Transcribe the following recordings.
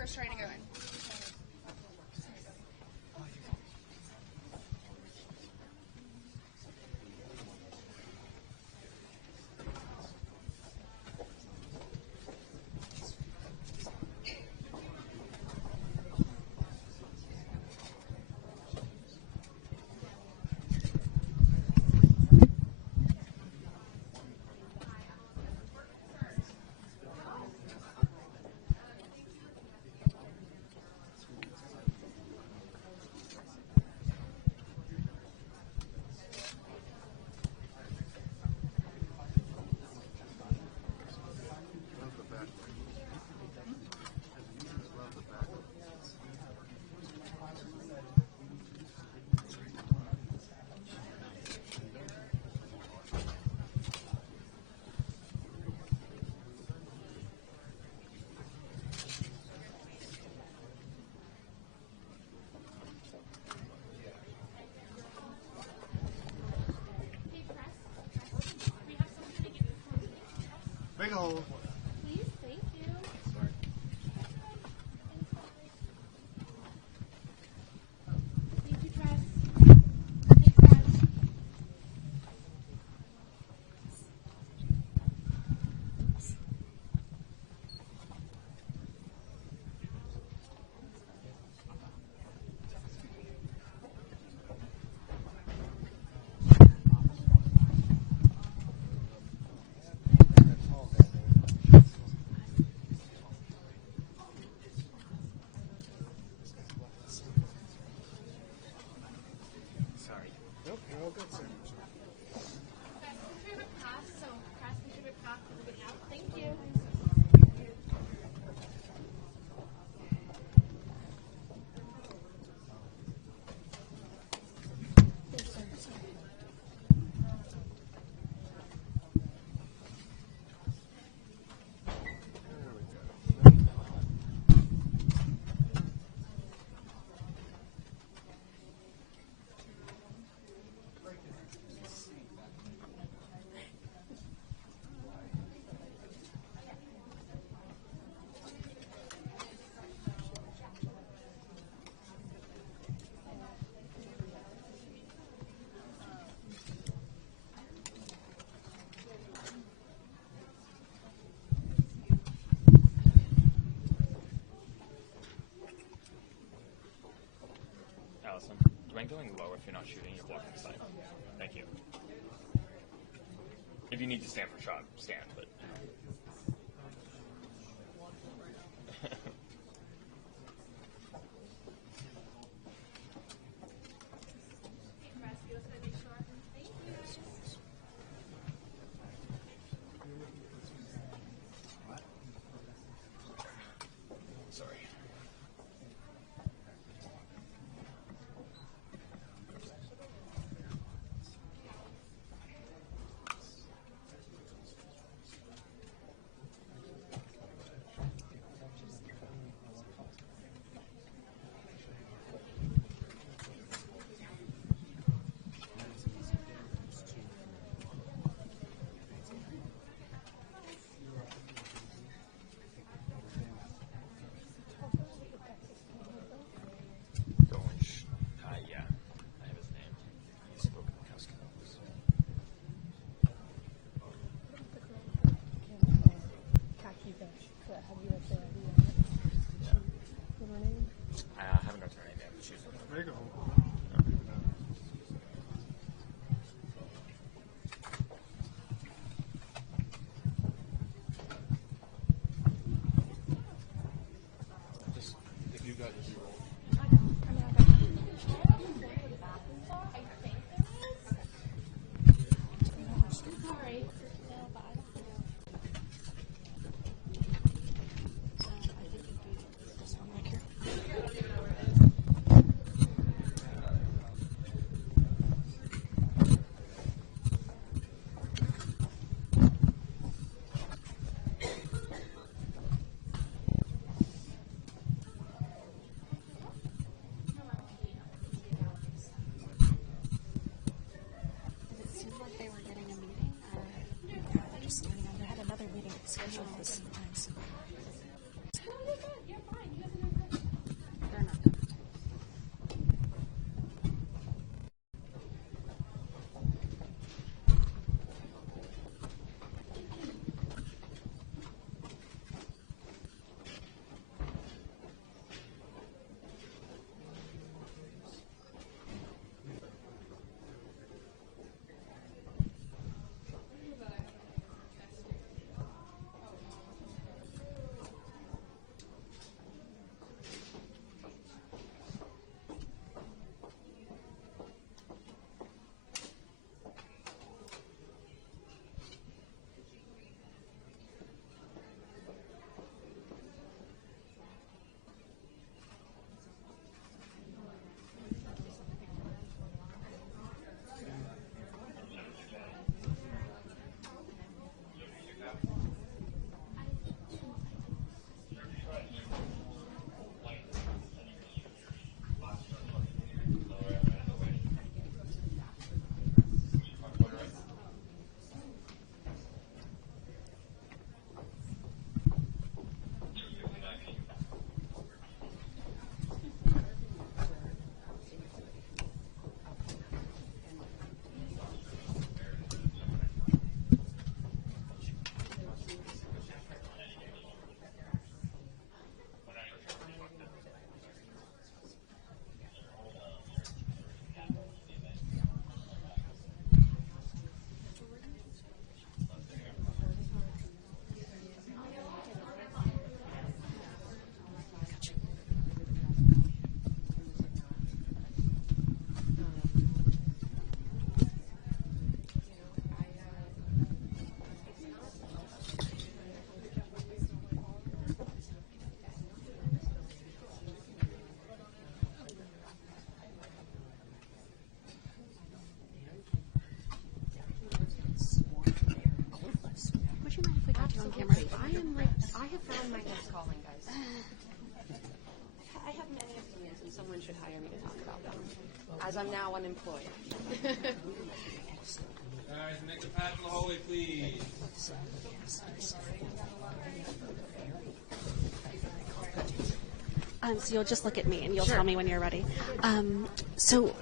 first trying to go in. Big hole. Please, thank you. Sorry. Thank you, Tress. Thanks, Tress. Sorry. Nope, you're all good, sir. Thank you. Allison, do you mind going low if you're not shooting? You're blocking the sight. Thank you. If you need to stand for shot, stand, but... Sorry. DOGE. Yeah. I have his name. He spoke in the customs. I haven't got to her name yet, but she's Big hole. Just, if you got your roll. Sorry. my guest calling, guys. I have many opinions, and someone should hire me to talk about them, as I'm now unemployed. All right, make a path in the hallway, please. So you'll just look at me and you'll Sure. tell me when you're ready. I'm sorry,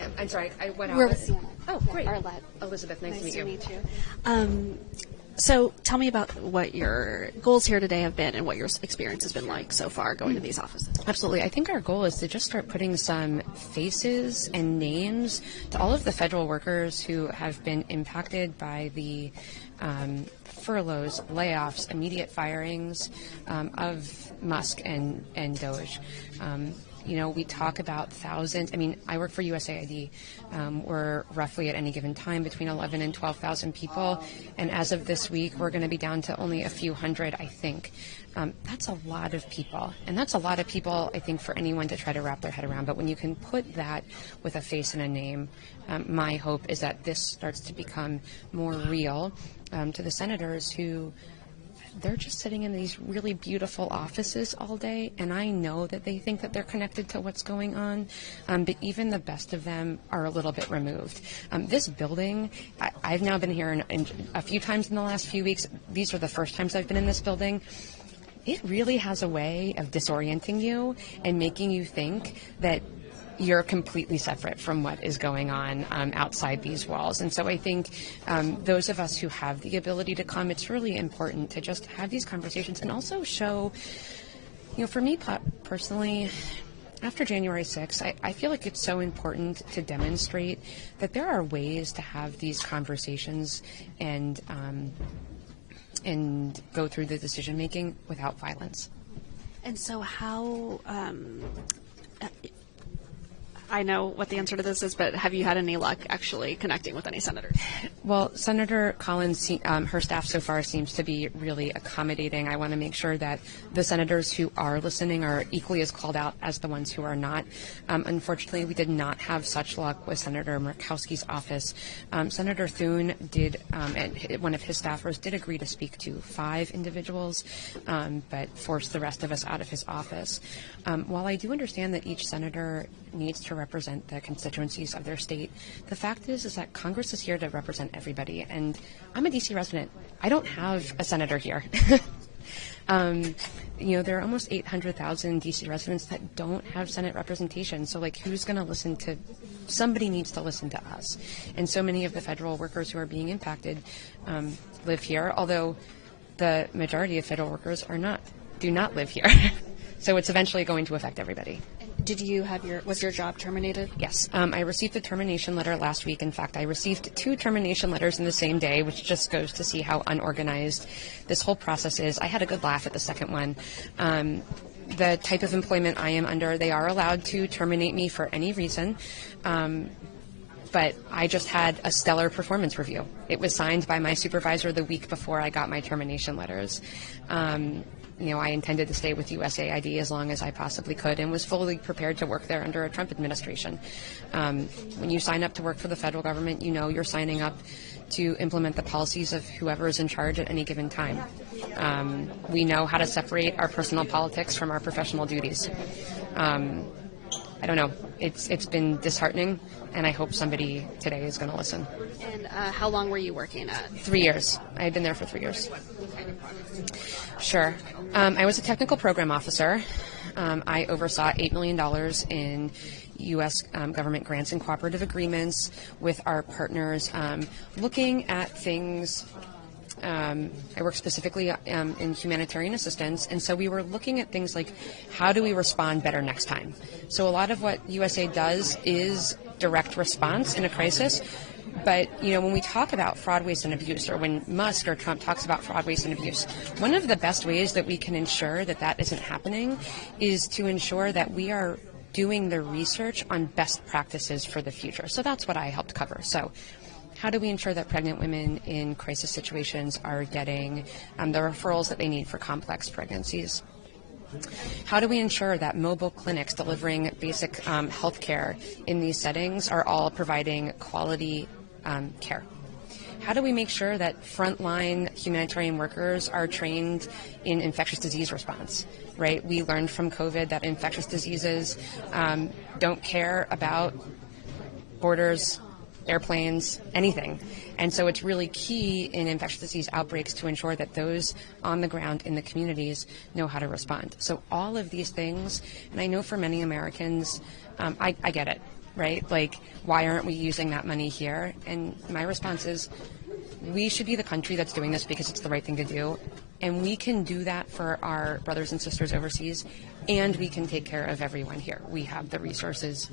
I went out. We're with Sienna. Oh, great. Arlette. Elizabeth, nice Nice to meet you. So tell me about what your goals here today have been and what your experience has been like so far going to these offices. Absolutely. I think our goal is to just start putting some faces and names to all of the federal workers who have been impacted by the furloughs, layoffs, immediate firings of Musk and DOGE. We talk about thousands. I mean, I work for USAID. We're roughly at any given time between 11 and 12,000 people. And as of this week, we're going to be down to only a few hundred, I think. That's a lot of people. And that's a lot of people, I think, for anyone to try to wrap their head around. But when you can put that with a face and a name, my hope is that this starts to become more real to the senators who they're just sitting in these really beautiful offices all day, and I know that they think that they're connected to what's going on, but even the best of them are a little bit removed. This building, I've now been here in a few times in the last few weeks. These are the first times I've been in this building. It really has a way of disorienting you and making you think that you're completely separate from what is going on outside these walls. And so I think those of us who have the ability to come, it's really important to just have these conversations and also show, for me personally, after January 6th, I feel like it's so important to demonstrate that there are ways to have these conversations and go through the decision making without violence. And so how, I know what the answer to this is, but have you had any luck actually connecting with any senators? Well, Senator Collins, her staff so far seems to be really accommodating. I want to make sure that the senators who are listening are equally as called out as the ones who are not. Unfortunately, we did not have such luck with Senator Murkowski's office. Senator Thune did, and one of his staffers did agree to speak to 5 individuals, but forced the rest of us out of his office. While I do understand that each senator needs to represent the constituencies of their state, the fact is that Congress is here to represent everybody, and I'm a D.C. resident. I don't have a senator here. There are almost 800,000 D.C. residents that don't have Senate representation, so who's going to listen to? Somebody needs to listen to us. And so many of the federal workers who are being impacted live here, although the majority of federal workers do not live here. So it's eventually going to affect everybody. Was your job terminated? Yes. I received a termination letter last week. In fact, I received 2 termination letters in the same day, which just goes to see how unorganized this whole process is. I had a good laugh at the second one. The type of employment I am under, they are allowed to terminate me for any reason. But I just had a stellar performance review. It was signed by my supervisor the week before I got my termination letters. I intended to stay with USAID as long as I possibly could and was fully prepared to work there under a Trump administration. When you sign up to work for the federal government, you're signing up to implement the policies of whoever is in charge at any given time. We know how to separate our personal politics from our professional duties. I don't know. It's been disheartening, and I hope somebody today is going to listen. And how long were you working at? 3 years. I had been there for 3 years. Sure. I was a technical program officer. I oversaw $8 million in U.S. Government grants and cooperative agreements with our partners, looking at things. I work specifically in humanitarian assistance, and so we were looking at things like how do we respond better next time. So a lot of what USA does is direct response in a crisis. But, when we talk about fraud, waste, and abuse, or when Musk or Trump talks about fraud, waste, and abuse, one of the best ways that we can ensure that that isn't happening is to ensure that we are doing the research on best practices for the future. So that's what I helped cover. So how do we ensure that pregnant women in crisis situations are getting the referrals that they need for complex pregnancies? How do we ensure that mobile clinics delivering basic health care in these settings are all providing quality care? How do we make sure that frontline humanitarian workers are trained in infectious disease response, right? We learned from COVID that infectious diseases don't care about borders, airplanes, anything. And so it's really key in infectious disease outbreaks to ensure that those on the ground in the communities know how to respond. So all of these things, and I know for many Americans, I get it, right? Like, why aren't we using that money here? And my response is, we should be the country that's doing this because it's the right thing to do. And we can do that for our brothers and sisters overseas, and we can take care of everyone here. We have the resources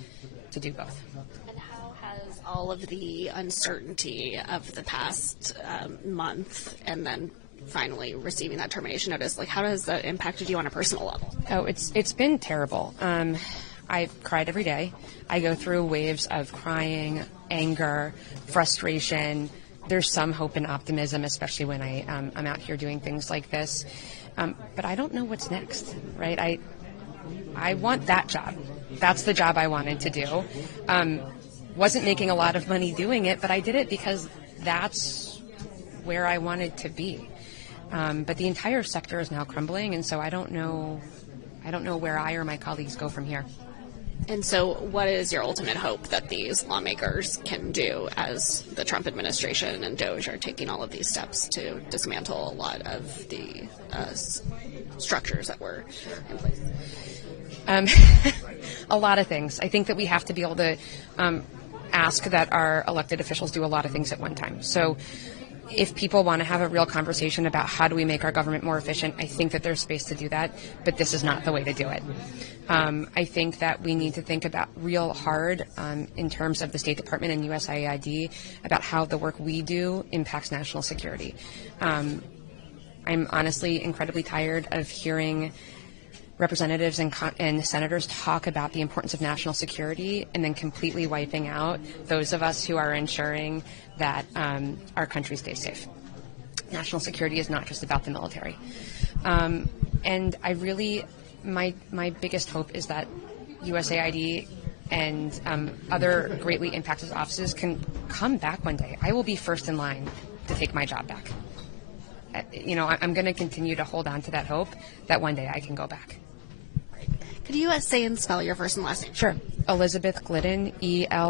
to do both. And how has all of the uncertainty of the past month and then finally receiving that termination notice, like, how has that impacted you on a personal level? Oh, it's been terrible. I've cried every day. I go through waves of crying, anger, frustration. There's some hope and optimism, especially when I'm out here doing things like this. But I don't know what's next, right? I want that job. That's the job I wanted to do. Wasn't making a lot of money doing it, but I did it because that's where I wanted to be. But the entire sector is now crumbling, and so I don't know where I or my colleagues go from here. And so what is your ultimate hope that these lawmakers can do as the Trump administration and DOGE are taking all of these steps to dismantle a lot of the structures that were in place? A lot of things. I think that we have to be able to ask that our elected officials do a lot of things at one time. So if people want to have a real conversation about how do we make our government more efficient, I think that there's space to do that, but this is not the way to do it. I think that we need to think about real hard in terms of the State Department and USAID about how the work we do impacts national security. I'm honestly incredibly tired of hearing representatives and senators talk about the importance of national security and then completely wiping out those of us who are ensuring that our country stays safe. National security is not just about the military. And I really, my biggest hope is that USAID and other greatly impacted offices can come back one day. I will be first in line to take my job back. I'm going to continue to hold on to that hope that one day I can go back. Could you say and spell your first and last name? Sure. Elizabeth Glidden, Elizabeth,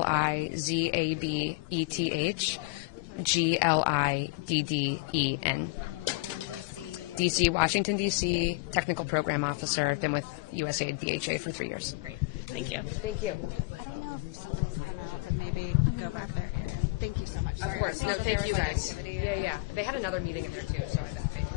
Glidden. DC, Washington, D.C., Technical Program Officer. I've been with USAID BHA for 3 years. Great. Thank you. Thank you. I don't know if somebody's come out, but maybe go back there. Thank you so much. Of course. No, thank you guys. Yeah. They had another meeting in there too, so I bet they did.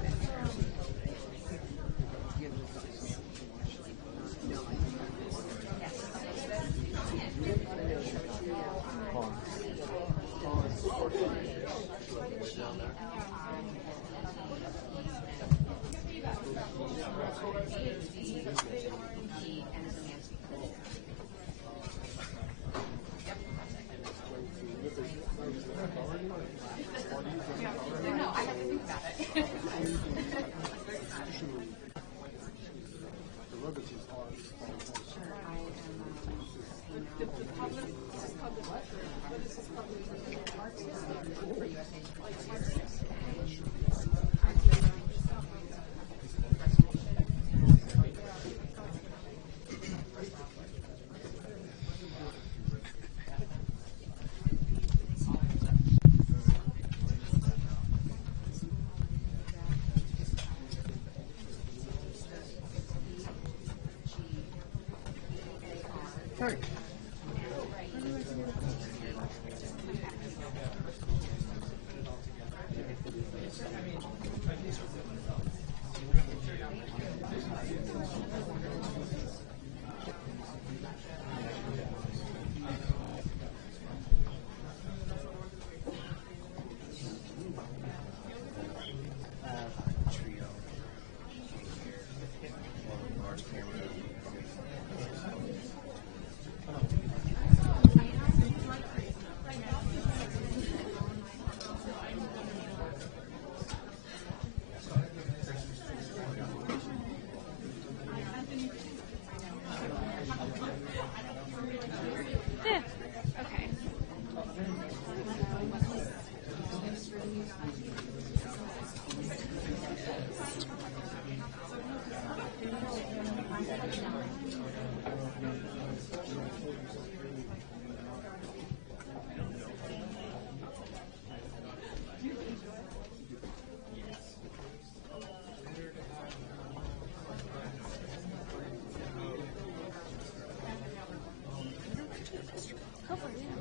Hopefully, yeah.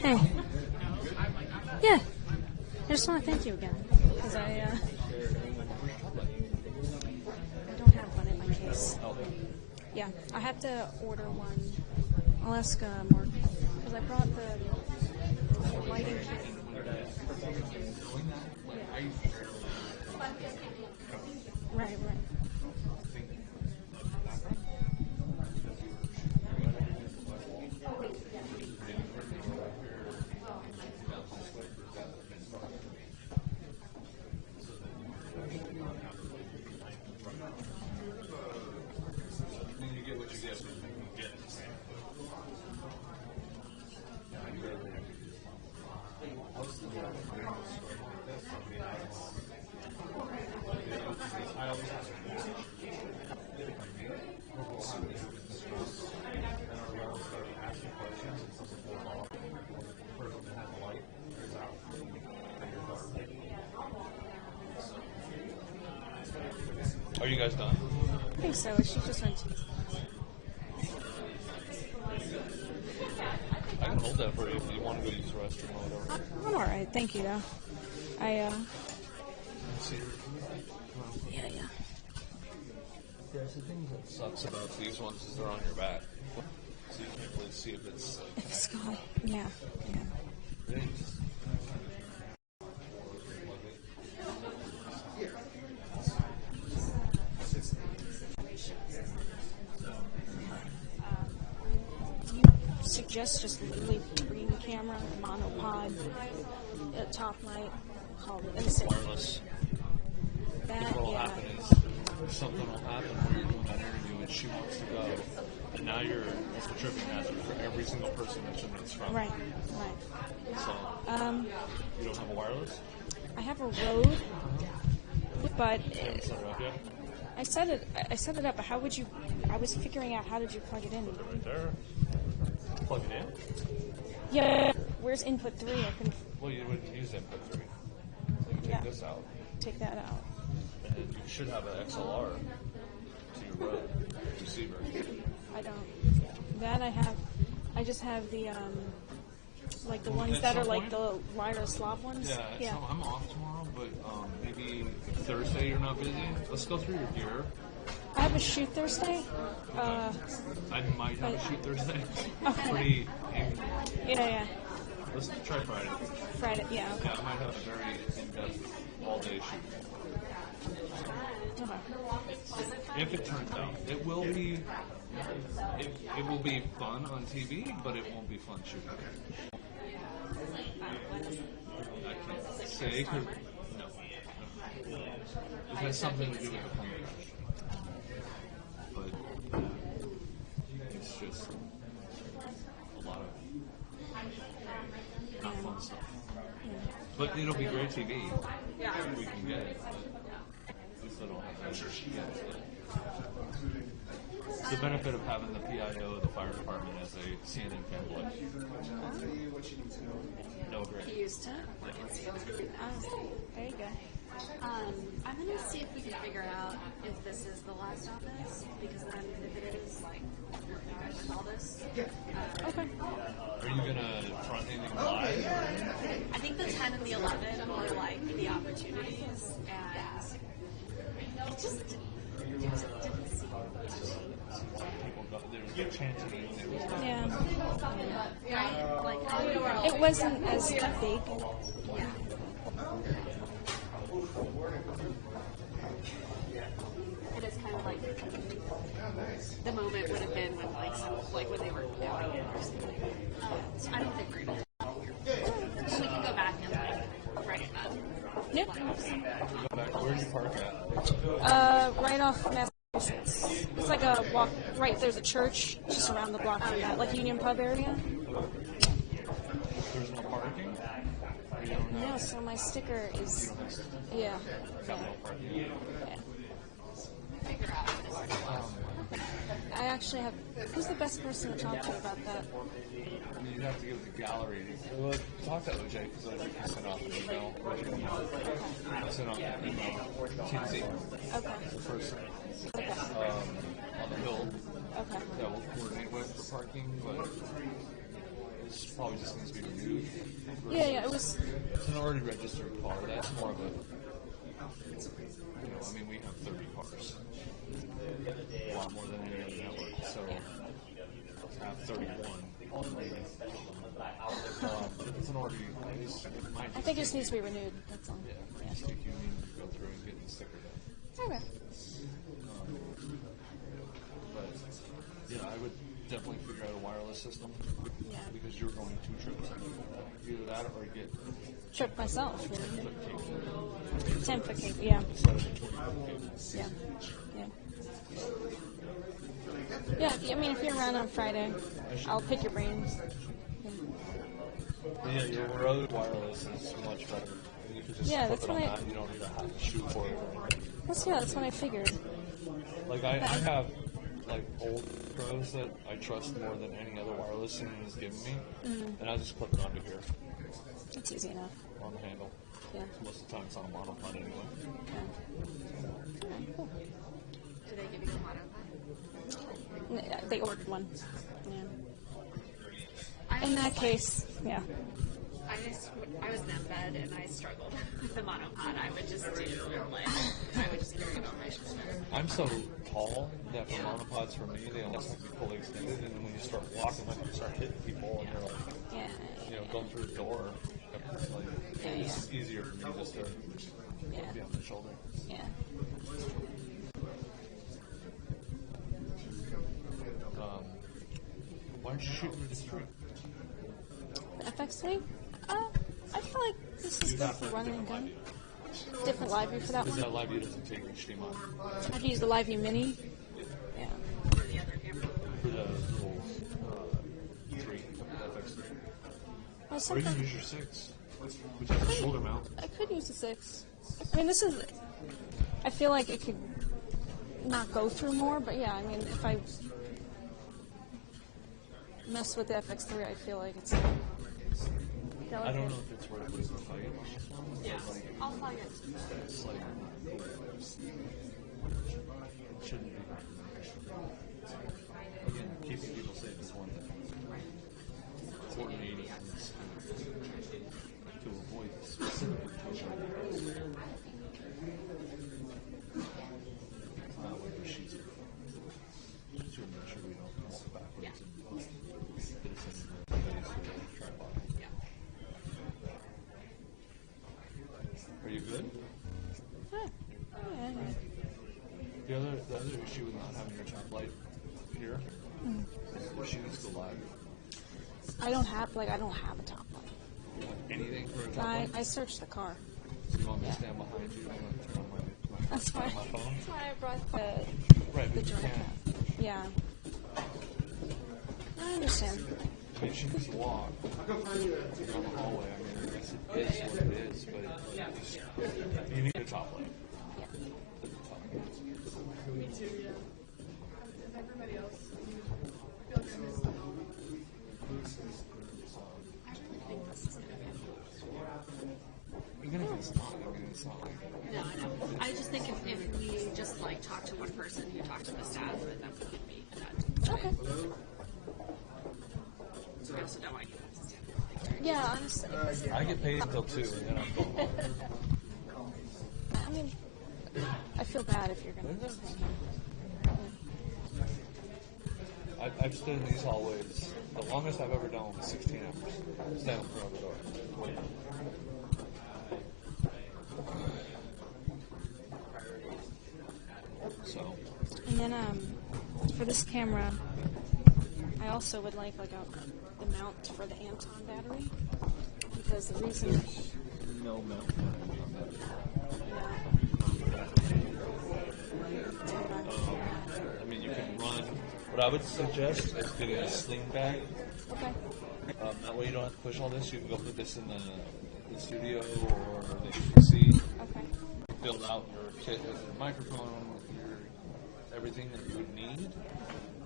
Hey. Yeah. I just want to thank you again because I don't have one in my case. Yeah, I have to order one. I'll ask Mark because I brought the lighting kit. Yeah. Right. You get what you get when you get it. Are you guys done? I think so. She just went. I can hold that for you if you want to go use the restroom or whatever. I'm all right. Thank you, though. Yeah. Yeah, the thing that sucks about these ones is they're on your back. So you can't really see if it's... If it's gone. Yeah. Suggest just literally green camera, monopod, top light, called instant. wireless. That, What will yeah. happen is something will happen where you're doing that interview and she wants to go, and now it's a tripping hazard for every single person that she meets from. Right. So, you don't have a wireless? I have a Rode, but You haven't set it up yet? I set it up. But how would you? I was figuring out how did you plug it in? Right there. Plug it in? Yeah. Where's input 3? I couldn't. Well, you wouldn't use input 3. So you take this out, Take that out. and then you should have an XLR to your Rode receiver. I don't. That I have. I just have the like the ones At that are some like point? the wider Slav ones. Yeah, so I'm off tomorrow, but maybe Thursday you're not busy. Let's go through your gear. I have a shoot Thursday. I might have a shoot Thursday. Okay. Pretty. Yeah. Let's try Friday. Friday. Yeah. Okay. Yeah, I might have a very in-depth all-day shoot. Okay. If it turns out, it will be. It will be fun on TV, but it won't be fun shooting. I can't say because no. It has something to do with the plane crash, but it's just a lot of not fun stuff. But it'll be great TV. We can get it. At least I don't have to get it. The benefit of having the PIO of the fire department as a CNN fanboy. No, great. He used to. There you go. I'm going to see if we can figure out if this is the last office, because then if it is, like, you guys should call this. Okay. Are you gonna front anything live? I think the 10 and the 11 were, like, the opportunities, and it just didn't seem. People go, chanting in there was Yeah. It wasn't as big. It is kind of like the moment would have been when when they were down or something. So I don't think we're gonna. We can go back and write it up. Yeah. go back. Where did you park at? Right off Massachusetts. It's like a walk. Right, there's a church just around the block from that, like Union Pub area. There's no parking? You don't have No, so my sticker is. Yeah. capital parking? I actually have. Who's the best person to talk to about that? You'd have to give it to gallery. Well, talk to OJ because I think he sent off an email. I sent off an email. Kinsey, Okay. the person Okay. on the hill Okay. that will coordinate with for parking, but this probably just needs to be renewed. Yeah, it was. It's an already registered car. That's more of a, I mean, we have 30 cars. A lot more than any other network. So, to have 31 already. It's an already, I think it just needs to be renewed. That's all. I just think you need to go through and get the sticker done. Okay. But, yeah, I would definitely figure out a wireless system. Yeah. Because you're going 2 trips. Either that or get Trip myself. flip cable 10 foot cable. Yeah. instead of a 20-foot cable. Yeah. Yeah. Yeah. I mean, if you're around on Friday, I'll pick your brains. Yeah, your other wireless is much better. You can just Yeah, flip that's it on what that. You don't need to have to shoot for it. That's what I figured. Like I have like old pros that I trust more than any other wireless someone has given me, and I just clip it onto here It's easy enough. on the handle. Yeah. Most of the time it's on a monopod anyway. Cool. Do they give you a monopod? They ordered one. Yeah. I In was that case, yeah. I was in that bed and I struggled with the monopod. I would just carry it on my shoulder. I'm so tall that for monopods for me they almost have to be fully extended, and then when you start walking, like you start hitting people, and you're like, going through the door. Like, it's easier for me just to be on the shoulder. Yeah. Why aren't you shooting with the street? FX3? I feel like this is good for running and gun. Different live view for that Because one. that live view doesn't take HDMI. I've used the live view mini. Yeah. For the little 3, FX3. Well, Or you sometimes can use your 6, which has a shoulder mount. I could use the 6. I mean, this is. I feel like it could not go through more, but yeah, I mean, if I mess with the FX3, I feel like it's. I don't know if it's worth losing the fight. Yeah. I'll fly it. It's like, it shouldn't be. Again, keeping people safe is one thing. Coordinating is to avoid specific control. Not whether she's to make sure we don't go backwards and get us into the face with a tripod. Are you good? The other issue with not having your top light here is she needs to live. I don't have a top light. Anything for a top light? I searched the car. So you want me to stand behind you? I'm going to turn on my That's why. my phone? That's why I brought the Right, but you journal can't. cap. Yeah. I understand. I mean, she needs to walk down the hallway. I mean, I guess it is what it is, but you need a top light. Even if it's not, I mean, it's not like. No, I know. I just think if we just talk to one person who talked to the staff, then that would be that. Okay. So we also don't want you to Yeah, honestly. I get paid until 2, and then I'm going home. I mean, I feel bad if you're going to just hang him. I I've stood in these hallways. The longest I've ever done was 16 hours. Stand in front of the door. So. And then for this camera, I also would like the mount for the Anton battery, because the reason. No mount. I mean, you can run. What I would suggest is getting a sling bag. Okay. That way you don't have to push all this. You can go put this in the studio or the PC. Okay. Build out your kit with your microphone, with your everything that you would need,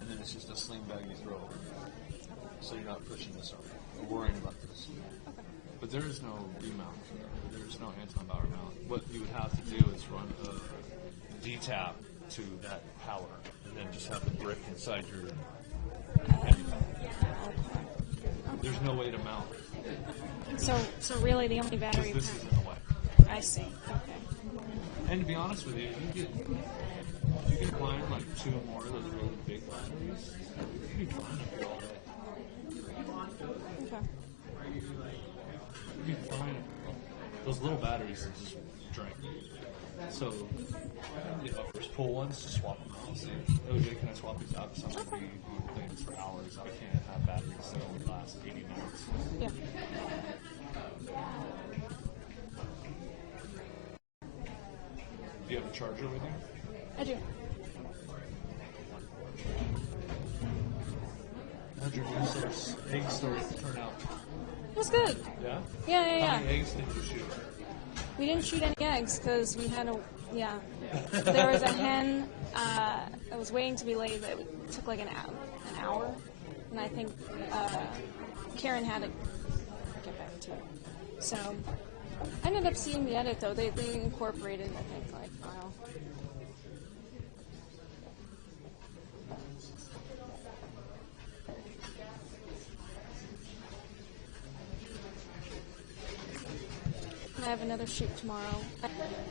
and then it's just a sling bag you throw over. So you're not pushing this over or worrying about this. Okay. But there is no V-mount. There's no anti-power mount. What you would have to do is run a D-tap to that power, and then just have the brick inside your heavy power. There's no way to mount it. So really the only battery. This is in the way. I see. Okay. And to be honest with you, you can find like 2 more of those really big batteries. You can find them all day. Okay. You can find those little batteries that just drain. So, first pull ones, just swap them out. Say, OJ, can I swap these out? Because I'm going to be doing things for hours. I can't have batteries that only last 80 minutes. Yeah. Do you have a charger with you? I do. How'd your egg story turn out? It was good. Yeah? Yeah. How many eggs did you shoot? We didn't shoot any eggs because we had there was a hen that was waiting to be laid, but it took like an hour. And I think Karen had to get back to it. So I ended up seeing the edit though. They incorporated, I think, like, wow. I have another shoot tomorrow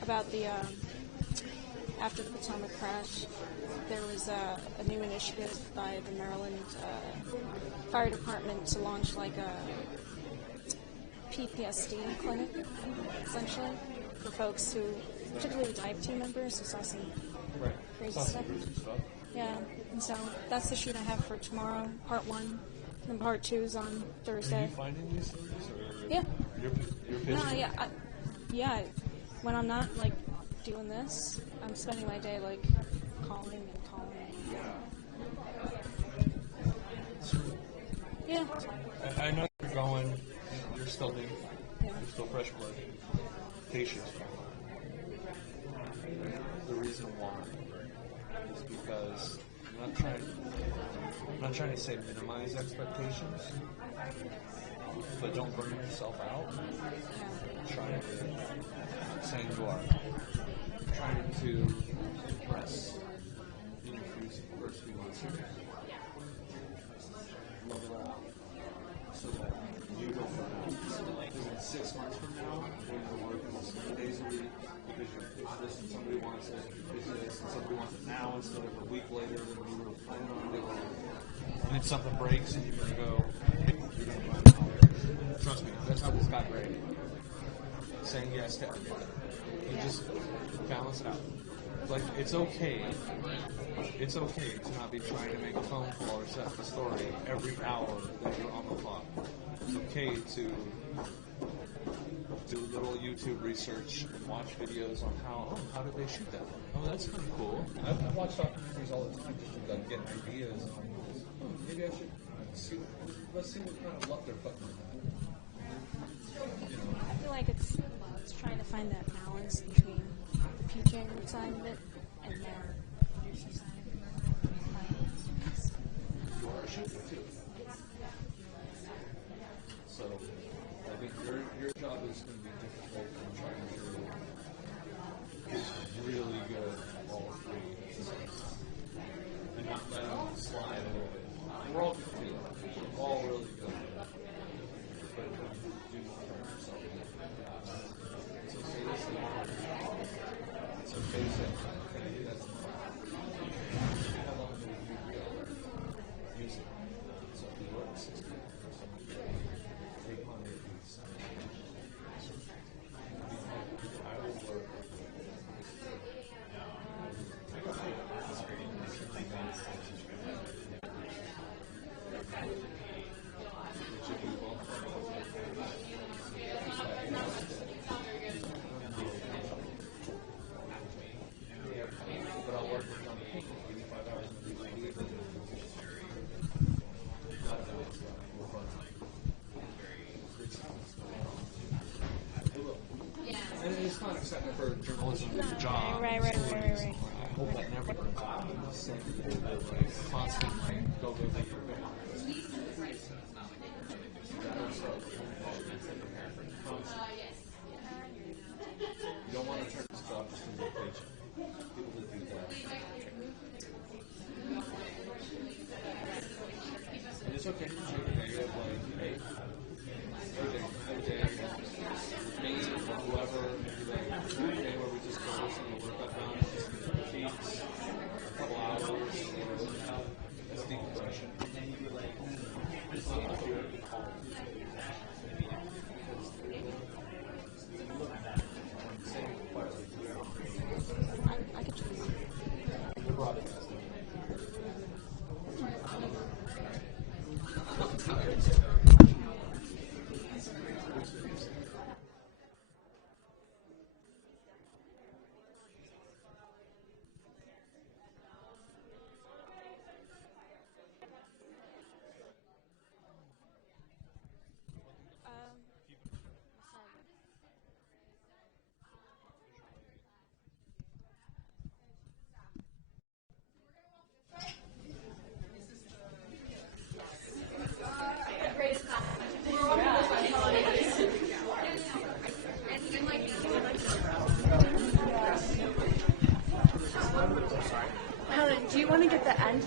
about the after the Potomac crash. There was a new initiative by the Maryland Fire Department to launch like a PTSD clinic, essentially, for folks who, particularly dive team members, who saw some crazy stuff. Yeah, and so that's the shoot I have for tomorrow, part 1, and part 2 is on Thursday. Are you finding these things? Or Yeah. You're busy? No, yeah. When I'm not like doing this, I'm spending my day like calling. Yeah. I know you're going. You're still new. Yeah. You're still fresh blood. Patience. The reason why is because I'm not trying to say minimize expectations, but don't burn yourself out. Trying to saying you are trying to impress in your first few months here. Level out so that you don't burn out. Because in 6 months from now, when you're working 7 days a week because you're pitched this and somebody wants it, you pitch this and somebody wants it now instead of a week later when you were planning on doing it. And then something breaks and you're going to go, hey, you're going to run out. Trust me, that's how this got great. Saying yes to everything. You just balance it out. Like, it's okay to not be trying to make a phone call or set the story every hour that you're on the clock. It's okay to do a little YouTube research and watch videos on how did they shoot that? Oh, that's kind of cool. I watch documentaries all the time just to get ideas on maybe I should let's see what kind of luck they're putting in that. I feel like it's trying to find that balance between the PJ side of it and the producer side of it. You are a shooter too. So I think your job is going to be difficult in trying to get really good at all 3 and not let them slide a little bit. We're all good too. We're all really good. But do not hurt yourself. So say this thing. So face it. Okay, that's how long do you realize? You It's okay. It's okay. You have like every day, me or whoever, maybe like a day where we just go listen to work I've done, just beats, a couple hours, or just decompression. I could choose. Helen, do you want to get the end?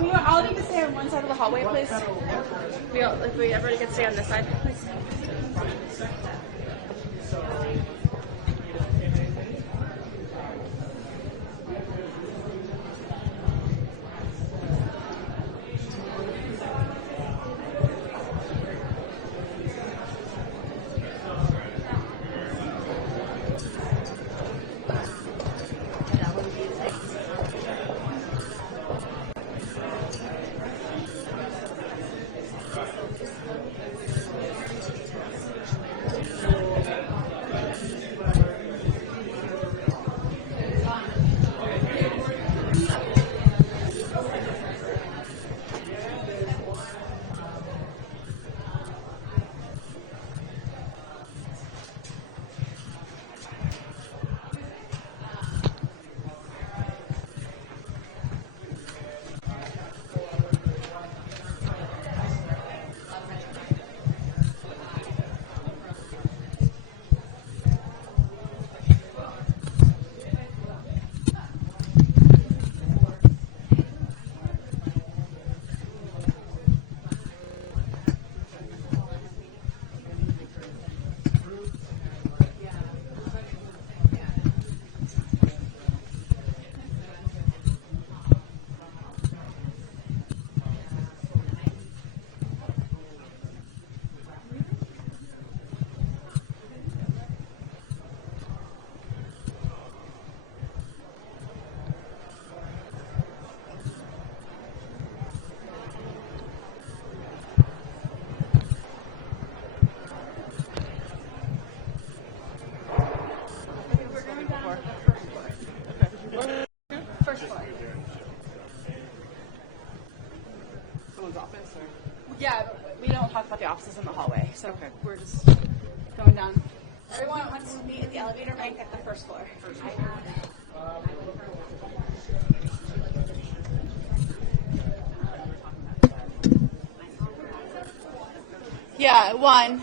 We all need to stay on one side of the hallway, please. Everybody can stay on this side, please. Yeah, but we don't talk about the offices in the hallway, so we're just going down. Everyone wants to meet at the elevator bank at the first floor. Yeah, one.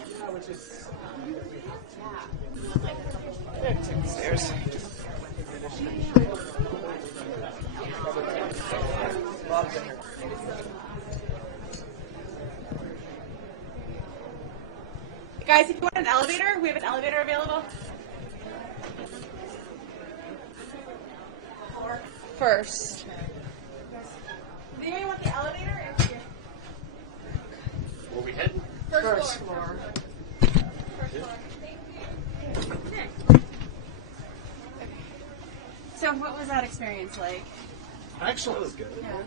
Take the stairs. Guys, if you want an elevator, we have an elevator available. First. Do you want the elevator? Where we head? First floor. First floor. Thank you. So what was that experience like? Excellent. That was good. Yeah.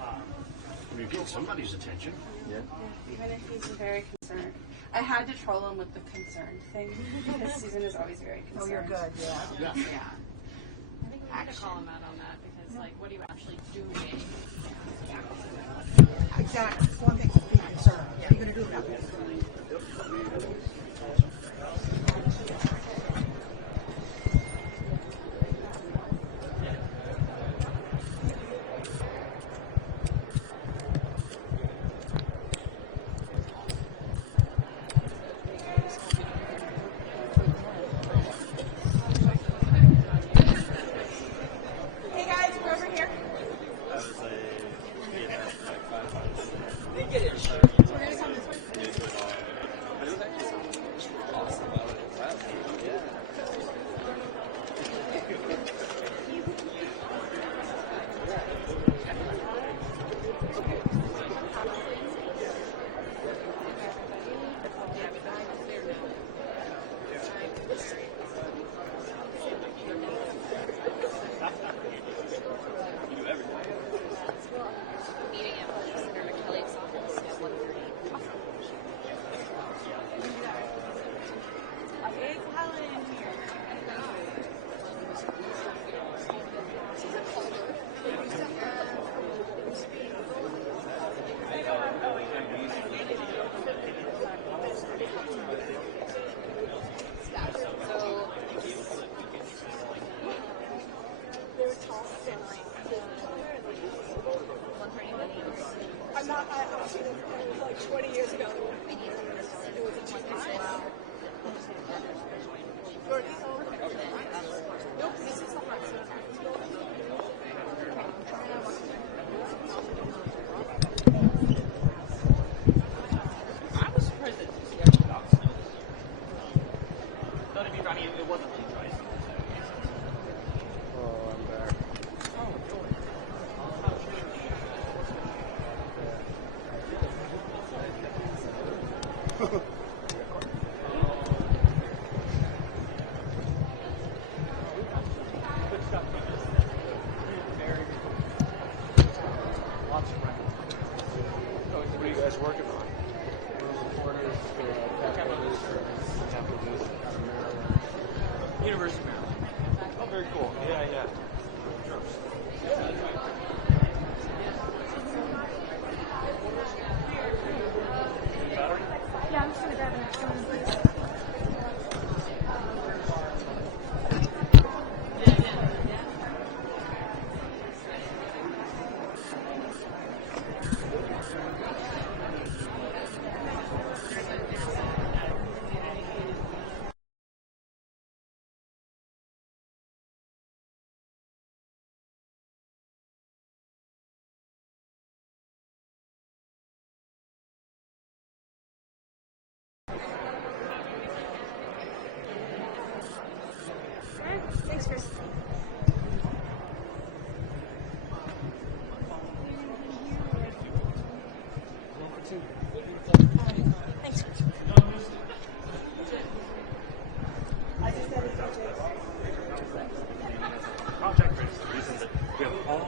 Revealed somebody's attention. Yeah. Even if he's very concerned. I had to troll him with the concerned thing because Susan is always very concerned. Oh, you're good, yeah. Yeah. I think we need to call him out on that because, like, what are you actually doing? Exactly. It's one thing to be concerned. What are you going to do about it? Hey guys, we're over here. We're gonna come this way. Meeting at Senator McKellips' office at 1:30. It's Helen here. I'm not, I was like 20 years ago. It was a chicken. Nope, this is the hot I was surprised that she actually got snow. Not if you, I mean, it wasn't like dry snow. Oh, I'm back. What are you guys working on? Reporters for Capital News out of Maryland. University of Maryland. Oh, very cool. Yeah, yeah. Yeah, I'm just gonna grab an extra one, please. Thanks, Chris. Thanks, Chris. I just said it's okay. Project is the reason that we have all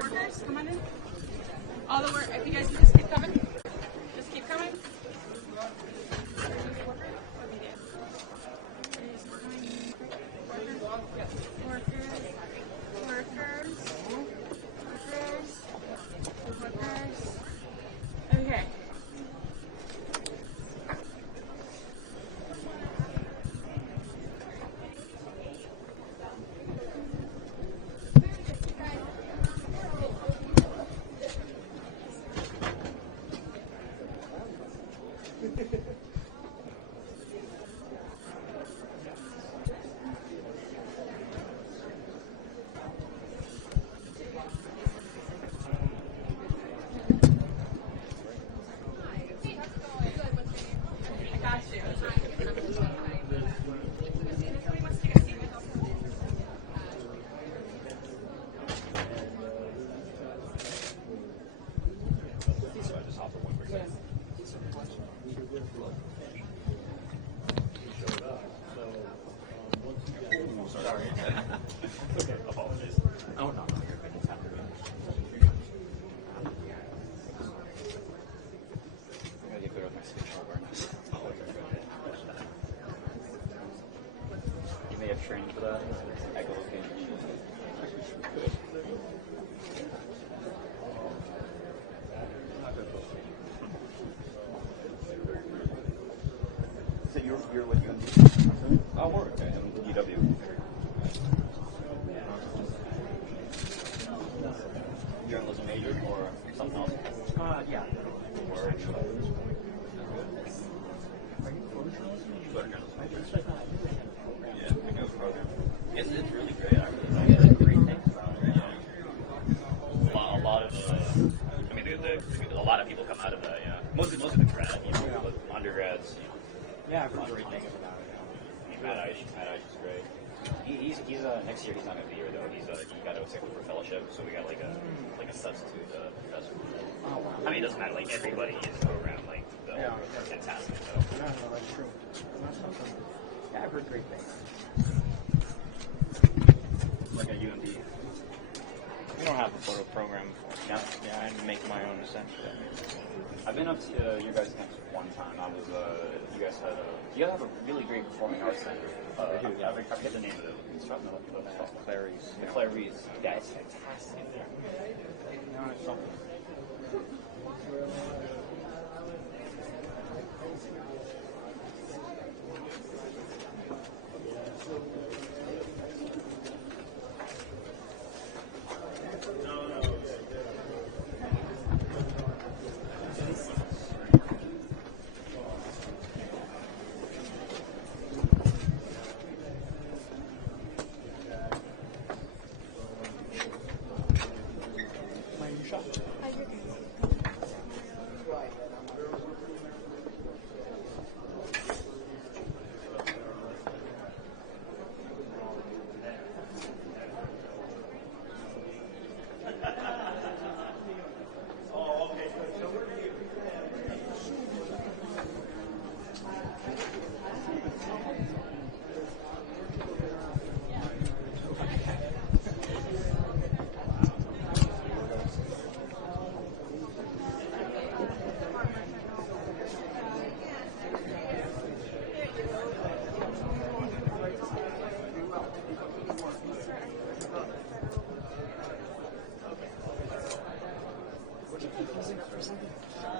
Workers, come on in. All the work, if you guys can just keep coming. Just keep coming. Workers. Okay. echolocation. So you're with UMD? Oh, we're okay. I'm UW. Journalism major or something else? Yeah. Or yeah, I know the program. It's really great, actually. There's great things about it. A lot of, I mean, a lot of people come out of that. Yeah, most of the grad, undergrads. Yeah, I've heard great things about it. Matt Eich is great. He's next year he's not gonna be here though. He got accepted for fellowship, so we got like a substitute professor. Oh wow. I mean, it doesn't matter. Like everybody in the program, like they're fantastic. So. No, that's true. That's something. Yeah, I've heard great things. Like at UMD. We don't have a photo program. Yeah. Yeah, I make my own essentially. I've been up to your guys' campus one time. I was you guys have a really great performing arts center. I forget the name of it. It's from Clary's. The Clary's. Yeah, it's fantastic. No, it's something.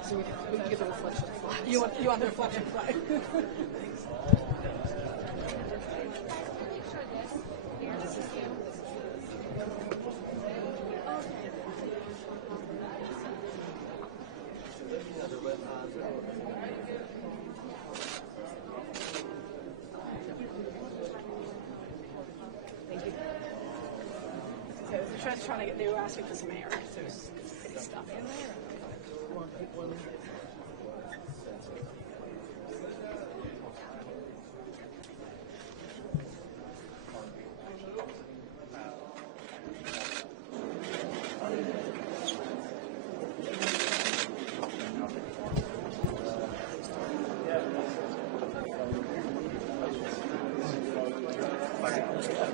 So we can get the reflection flag. You want the reflection flag? Thank you. So I was trying to get, they were asking for some air, so it's pretty stuffy in there.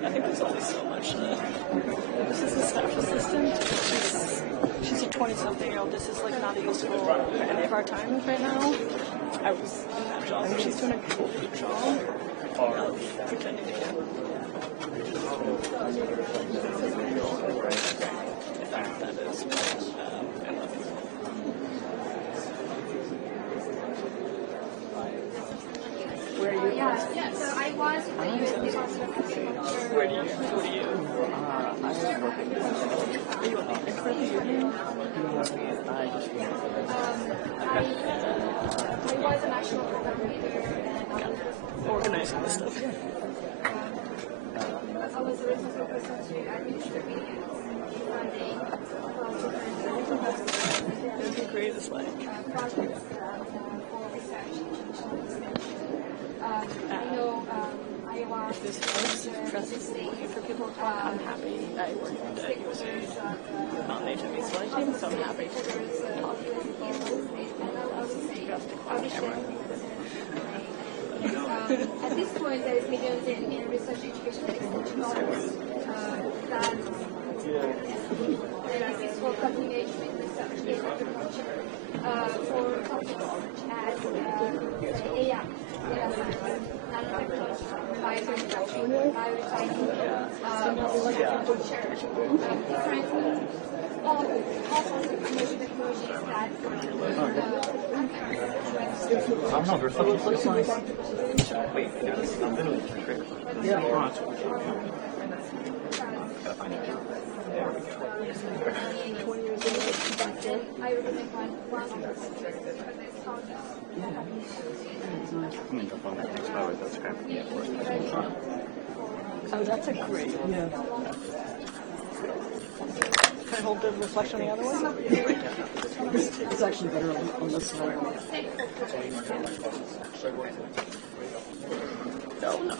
I think there's only so much. This is a staff assistant. She's a 20-something-year-old. This is like not a useful for any of our time right now. I was in that job. She's doing a good job of pretending to get. If that is. Where are you? Yeah, so I was with the U.S. Department of Agriculture. Where do you? I was working Are you looking for the union? I just I was a national program leader and I was organizing this stuff. I was a responsible person to administer meetings, funding, What do you create this way? projects for research. I know I was If this helps press for people, I'm happy. I work at USA non-HME selection, so I'm happy to talk to people. At this point, there is millions in research, education, and extension dollars that there is for cutting edge research in agriculture for topics such as AI, data science, nanotechnology, biomanufacturing, biorefining, Yeah. I don't know, there's something so nice. Wait, I'm literally tricked. Yeah. Gotta find it. There we go. 20 years ago. I'm gonna jump on that next power, that's okay. Yeah, of course. Oh, that's a great, yeah. Can I hold the reflection on the other one? It's actually better on this side. No.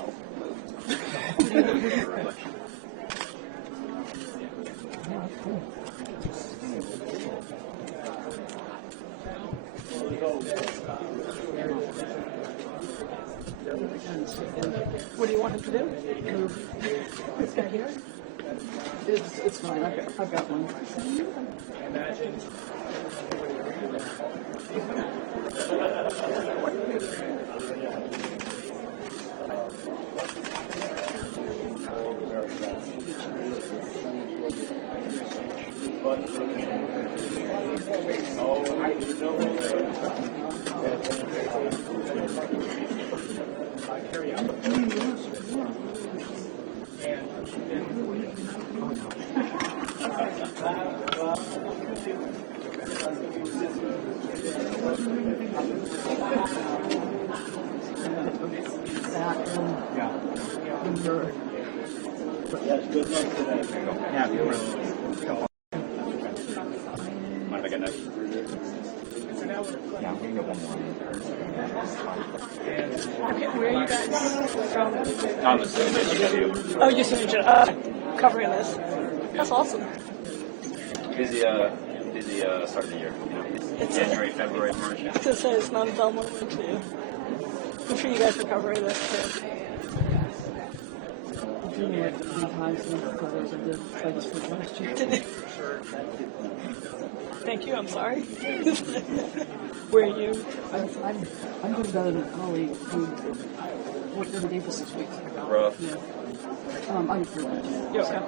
What do you want him to do? Move this guy here? It's fine. I've got one. Yeah, if you want to. Mind if I get next? Yeah, we can go one more. Okay, where are you guys from? Thomas, you. Oh, you're signature. Covering this. That's awesome. Busy start of the year. It's January, February, March. I was going to say it's not a dull moment to you. I'm sure you guys are covering this too. Thank you, I'm sorry. Where are you? I'm doing better than a colleague who worked every day for 6 weeks. Rough. Yeah. I'm freelance. You okay?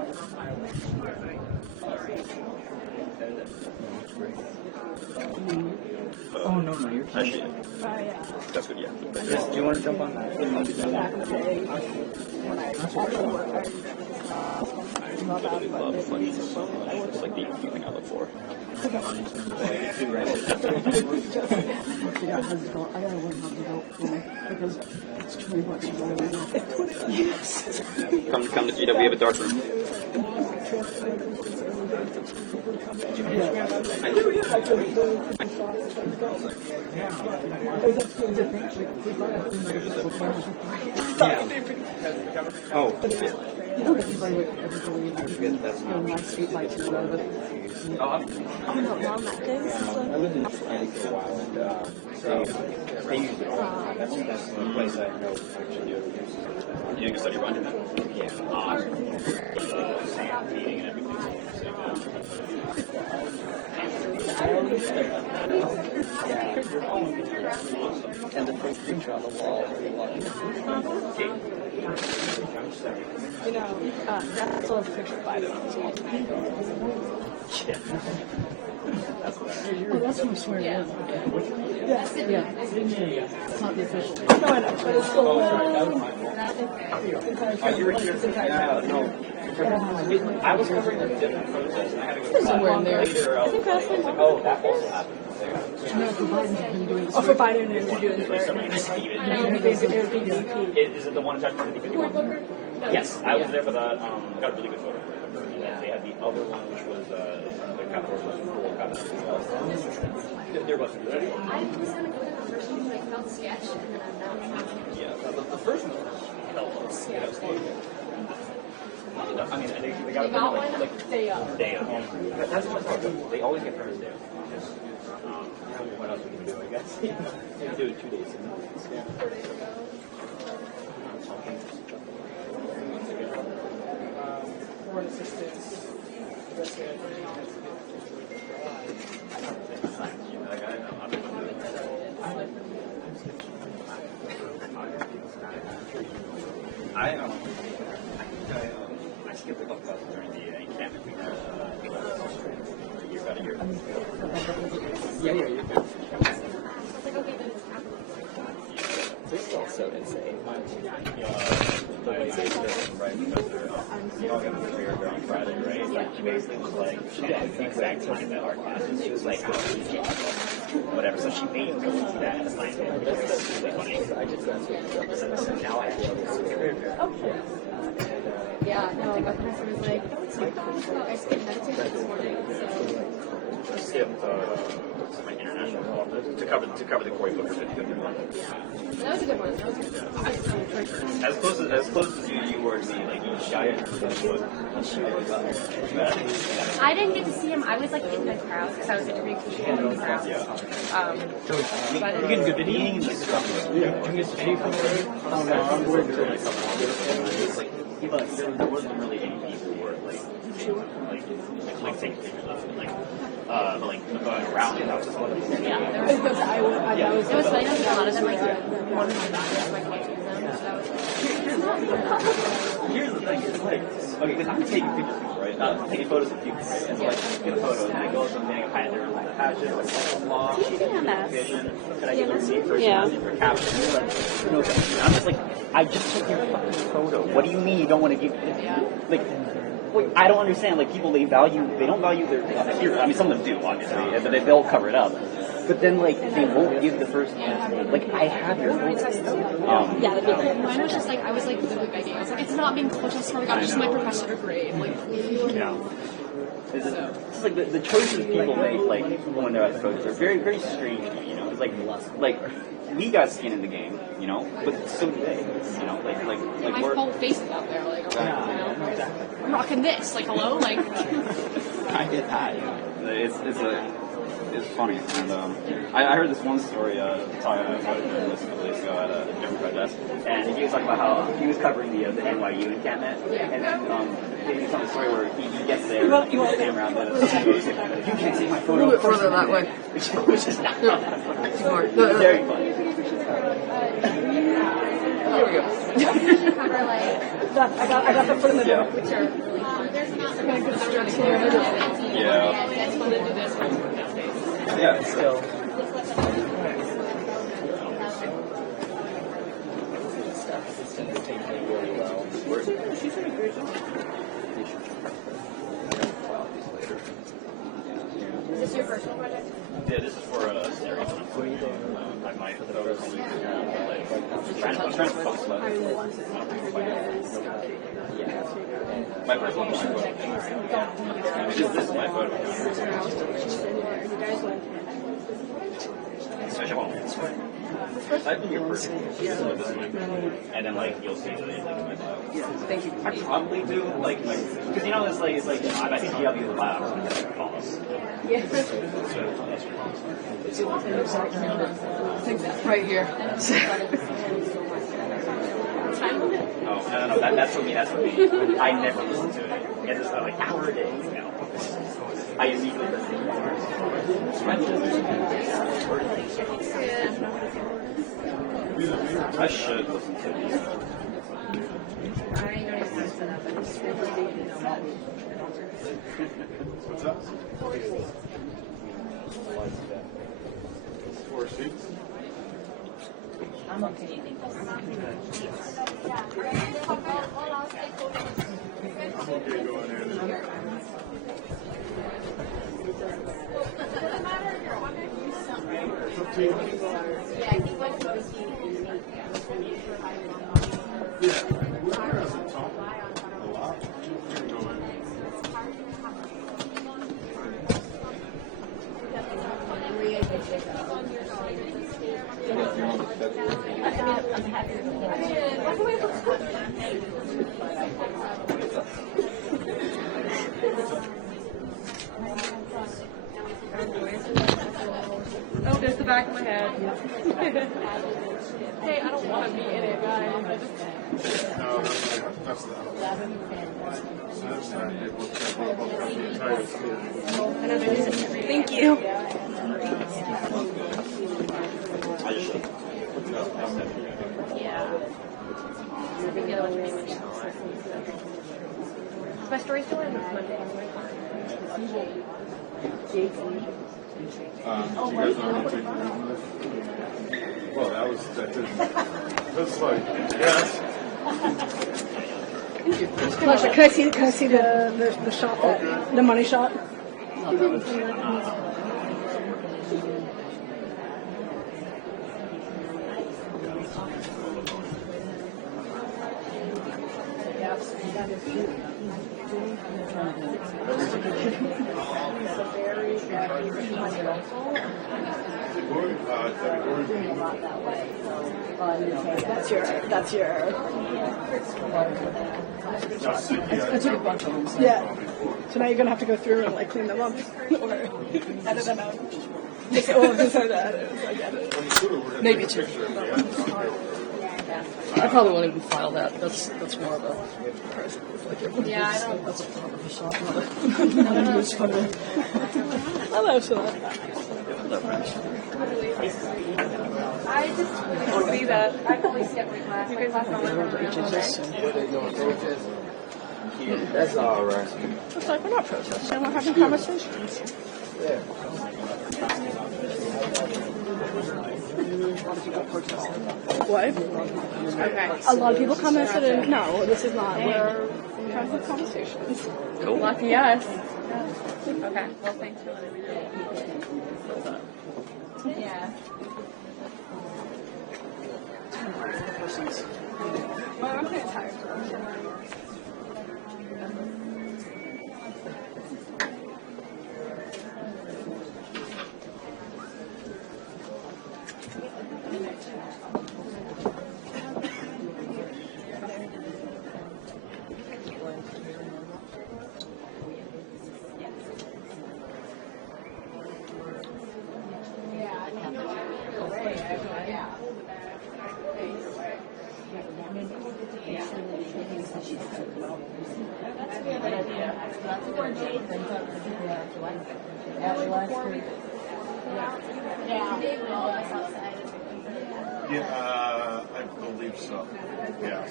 Oh, no, you're actually. Yeah. That's good, yeah. Do you want to jump on that? Back in the day, when I actually worked, not that, but It's like the only thing I look for. I gotta learn how to vote because it's too much to go. Yes. Come to GW, we have a dark room. Oh. You know that everybody would a nice street lights or whatever. I'm not on that day. I lived in France for a while, and they use it all. That's the place I know actually do. You can study run? Yeah. Sand meeting and everything. And the first picture on the wall. You know, that's all the picture of Biden as well. Yeah. Oh, that's from swearing in. Yeah. It's not the official. No, I know, but it's still. You were here? Yeah, no. I was covering a different protest, and I had to go Somewhere in there. later. I was like, oh, that also happened. No, for Biden's been doing this. Oh, for Biden and to do it for Is it the one attached to the 51? Yes, I was there for that. I got a really good photo. And then they had the other one, which was the Capitol was full Capitol as well. They're both good. I was going to go to the first one, but I felt sketch, and then I'm not. Yeah, the first one was I mean, they got it like day of. Day of. That's what I thought. They always get first day of. What else we can do, I guess? We can do it 2 days. Foreign assistance. skipped a couple classes during the encampment. You're about a year. Yeah, you're good. This is also insane. Right, because you all got the fair on Friday, right? Like, she basically was like, she had the exact time that our classes, she was like, whatever, so she made me do that assignment. That's really funny. So now I have Yeah, no, my professor was like, I skipped meditation this morning, so. I skipped my international law to cover the Cory Booker 50-50 one. That was a good one. That was a good one. As close as you were to me, like you shy at I didn't get to see him. I was like in the crowd because I was interviewing people in the crowd. You get good videoing and stuff. Yeah. You get video from there. There wasn't really any people who were like taking pictures of it, going around it. Yeah, it was funny. I was like, a lot of them like one of my doctors like can't use them. So that was Here's the thing, it's like, okay, because I'm taking pictures of people, right? Taking photos of people, right? And so, like, get a photo, and I go something, I either like patch it, like, blah, You can have that. vision, could I get a receipt for Yeah. for caption? You're like, no, thank you. I'm just like, I just took your fucking photo. What do you mean you don't want to give, like, I don't understand, like, people, they don't value their, here, I mean, some of them do, obviously, but they'll cover it up. But then, like, they won't give the first, like, I have your photo. Yeah, that'd be great. Mine was just like, I was like literally begging. I was like, it's not being coached, I swear to God, it's just my professor to grade. Like, yeah. It's just like the choices people make, like, when they're at the coaches are very, very strange to me, you know? It's like, we got skin in the game, you know, but so do they, you know? Like my we're... whole face is out there, like, I'm rocking this, like, hello? Like, I get that. It's funny, and I heard this one story talking about a journalist a couple days ago at a different protest, and he was talking about how he was covering the NYU encampment, and then he was telling a story where he gets there, he puts the camera around, and he goes, "You can't take my photo." A little bit further that way. Which is not very funny. Here we go. I got the foot in the door. Yeah. Yeah, still. Is this your personal project? Yeah, this is for a series. I might put the photos on YouTube. I'm trying to post that. My personal photo. This is my photo. I think you're perfect. And then, like, you'll see that it's like my bio. Thank you. I probably do, like, because, you know, it's like, I think you have to use a bio or follows. Yeah. Right here. Oh, no, that's for me, I never listen to it. It's just like, hour a day, you know. I usually listen to I should listen to these. What's up? 4 seats. I'm okay. I'm okay going in. It's up to you. Yeah, I think like most Yeah, we're as a top. A lot. You can go in. I'm happy with Oh, there's the back of my head. Hey, I don't want to be in it, guys. No, that's not. Thank you. Yeah. my story still in? Monday. Do you guys already take the room with? Well, that's like, yes. Felicia, can I see the shot, the money shot? That's your. I took a bunch of them. Yeah. So now you're gonna have to go through and like clean them up or edit them out. Or just so that I get it. Maybe two. I probably won't even file that. That's more of a person. Yeah, I don't. That's a photography shot. I love so that. I just see that. I've only skipped my class. My class on That's all right. It's like we're not protesting. We're having conversations. Yeah. What? Okay. A lot of people commented and no, this is not. We're having conversations. Cool. Lucky us. Okay. Well, thanks for letting me know. Yeah. Well, I'm kind of tired. Yeah, I believe so. Yeah.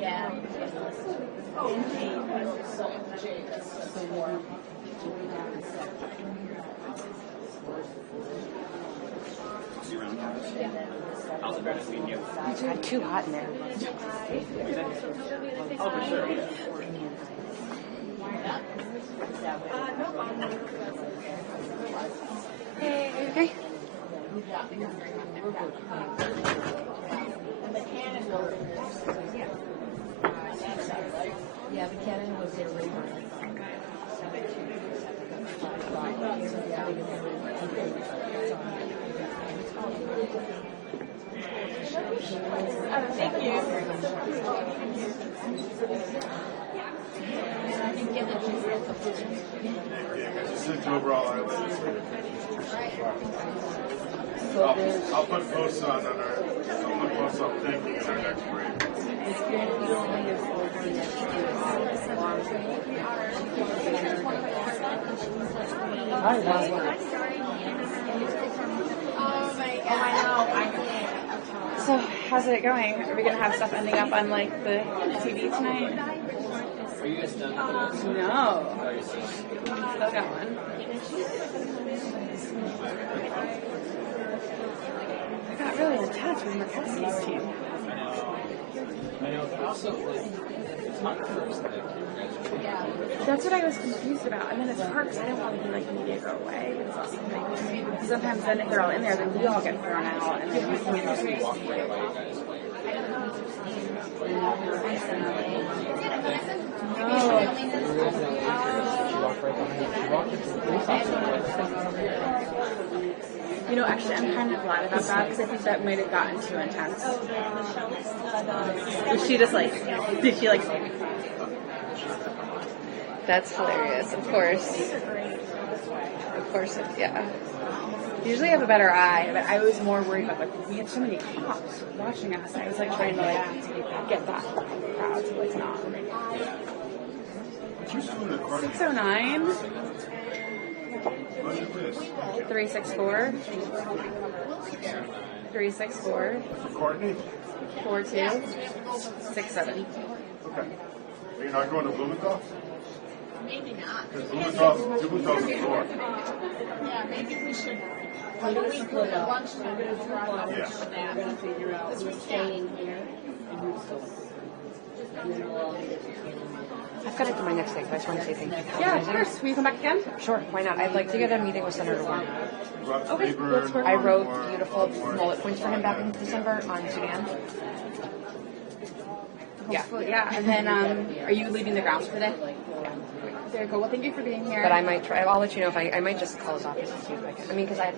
Yeah. How's it going to meet you? It's too hot in there. Oh, for sure. Hey, okay. Yeah, the cannon was there later. Thank you. Just sent over all our I'll put posts on our. I'll put posts on things our next break. So, how's it going? Are we gonna have stuff ending up on like the TV tonight? Are you guys done? No. Still got one. I got really intense with Marquesse's team. I know, but also, like, it's not the first thing you guys are. That's what I was confused about. And then it's hard because I don't want to be like, you need to go away. Because sometimes then if they're all in there, then we all get thrown out. And then we can't walk away. You know, actually, I'm kind of glad about that because I think that might have gotten too intense. Did she just like? That's hilarious, of course. Of course, yeah. Usually I have a better eye, but I was more worried about, like, we had so many cops watching us. I was, like, trying to, like, get that crowd to, like, not. 609 364 364 Courtney? 4267. Okay. You're not going to Blumenthal? Maybe not. Because Blumenthal's the door. Yeah, maybe we should. Maybe we split up. Lunch time. Yeah. We're going to figure out who's staying here and who's going. I've got it for my next thing, so I just want to say thank you. Yeah, of course. Will you come back again? Sure, why not? I'd like to get a meeting with Senator Warren. Okay, let's work. I wrote beautiful bullet points for him back in December on Sudan. Hopefully, yeah. And then, are you leaving the grounds for the day? Very cool. Well, thank you for being here. But I might try. I'll let you know if I might just call his office and see if I can. I mean, because I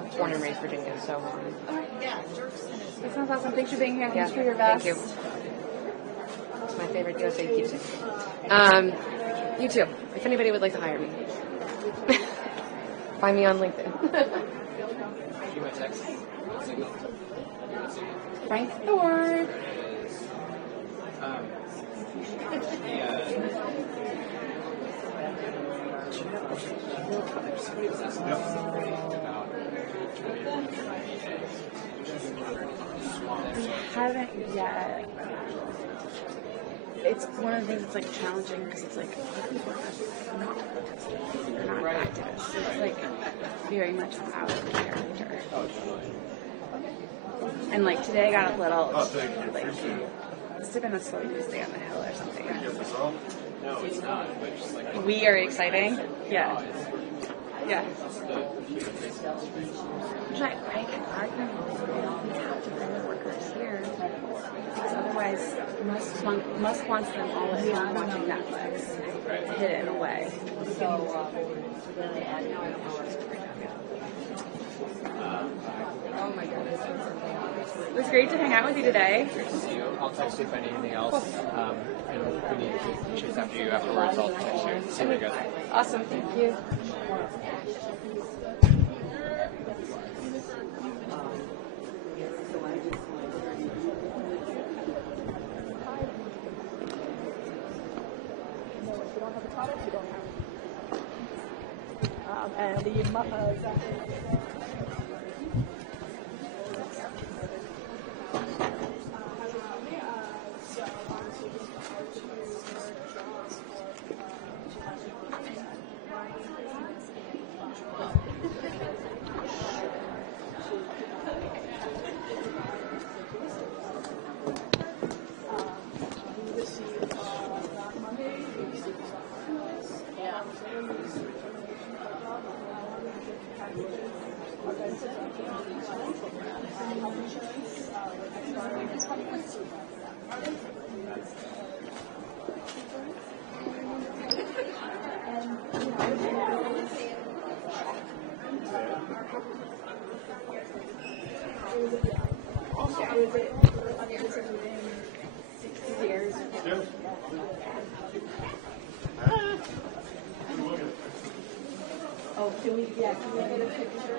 was born and raised Virginia, so. That sounds awesome. Thanks for being here. Yeah, Thanks for your best. thank you. It's my favorite deal, so you keep it. You too. If anybody would like to hire me, find me on LinkedIn. Frank Thor. We haven't yet. It's one of the things that's like challenging because it's like people are not protesting, they're not activists. It's like very much out of character. And like today I got a little like must have been a slow news day on the hill or something. No, it's not. But just like Weird, exciting. Yeah. Yeah. Try break and argue. We have to bring the workers here. Because otherwise, Musk wants them all at home watching Netflix. Hidden away. Oh my goodness. It was great to hang out with you today. Great to see you. I'll text you if I need anything else. And if we need to chase after you afterwards, I'll text you. See you guys. Awesome, thank you. And the Oh, can we get a picture?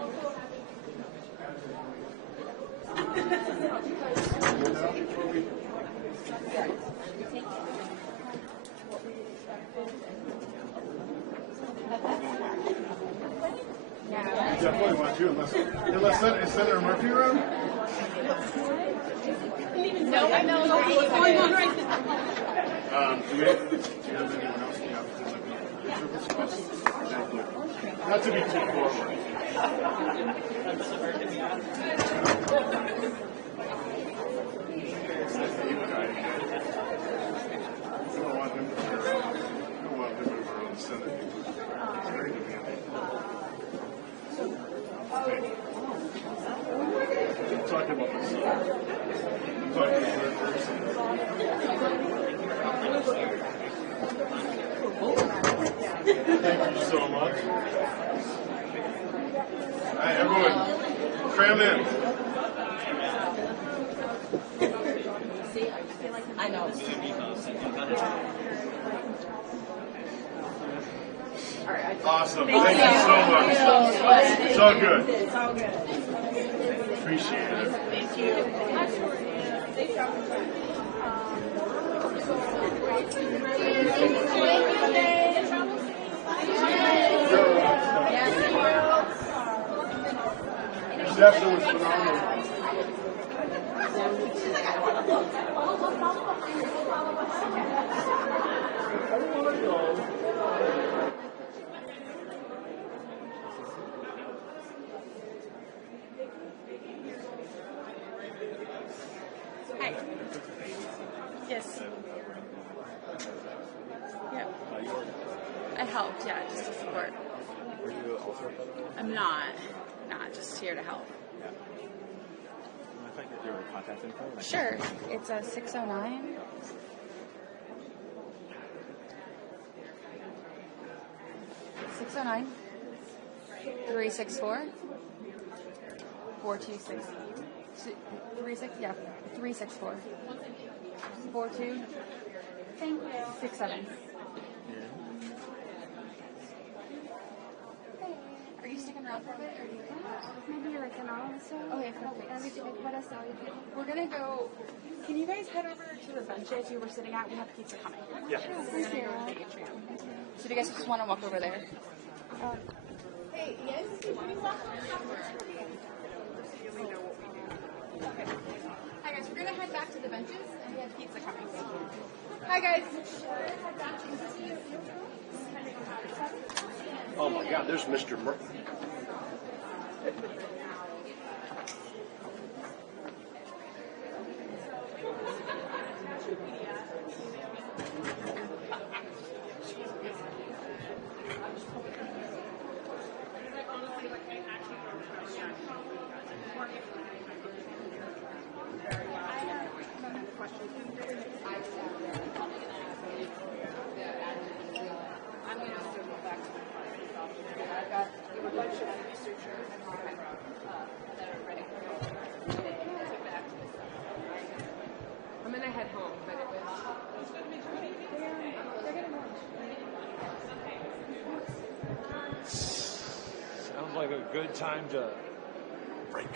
Definitely want you, unless Senator Murphy around. No one knows what's going on right now. Do you have anyone else in the office not to be too forward. I'm talking about myself. I'm talking about the person. Thank you so much. All right, everyone, cram in. I know. Awesome. Thank you so much. It's all good. It's all good. Appreciate it. Thank you. Your reception was phenomenal. Hi. Yes. Yep. I helped, yeah, just to support. Were you also? I'm not just here to help. Yeah. If I get your contact info. Sure. It's a 609. $609 364 426 364 4267. Are you sticking around for a bit, or do you Maybe like an hour or so. Okay, perfect. Everything like what else are you doing? We're gonna go. Can you guys head over to the benches you were sitting at? We have pizza coming. Yeah. We're gonna go to the atrium. So do you guys just want to walk over there? Hey, yes. Hi guys, we're gonna head back to the benches, and we have pizza coming. Hi guys. Oh my God, there's Mr. Murphy. I'm gonna head home, but it was. Sounds like a good time to break.